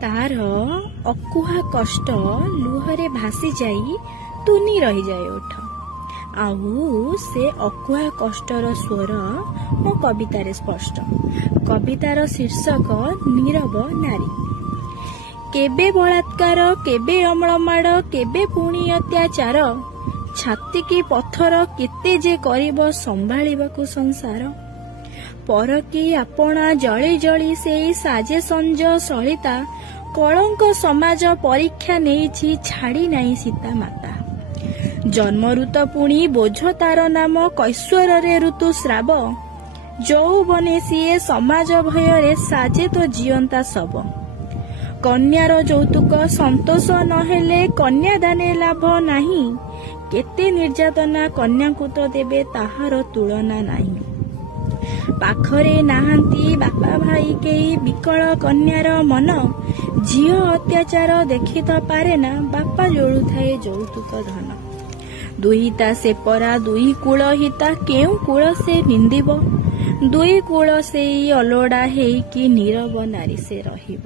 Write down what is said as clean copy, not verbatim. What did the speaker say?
तार अकुहा कष्ट लुहरे भासी जाई तुनी रही जाए ओठ आउ से अकुहा कष्टर स्वर मो कवितार स्पष्ट। कवितार शीर्षक नीरव नारी। केबे बलात्कार केबे अम्लमाड़ केबे पुणी अत्याचार छाती की पत्थर केते जे करिब संभाळिबाकु संसार पर कि आपणा जली जली से साजे संज सलिता कलंक समाज परीक्षा नेइछि छाड़ी नाही सीता माता जन्मरुत पुणी बोझ तार नाम कैश्वर रे ऋतुस्राव जौबने सीए समाज भୟରେ साजे तो जीवंता सब कन्यार যৌতুକ संतोष नहेले कन्यादाने लाभ नाही केते निर्यातना कन्याकु तो देबे ताहार तुलना नाही पाखरे नाहांती बापा भाई केई विकल कन्यार मन झियो अत्याचार देखि तो पारे ना बापा जोड़ू थाए যৌতুक धन दुहिता से परा दुई कूल हिता केउ कूल से निंदिब दुई कूल से अलोड़ा हेई कि नीरव नारी से रहिब।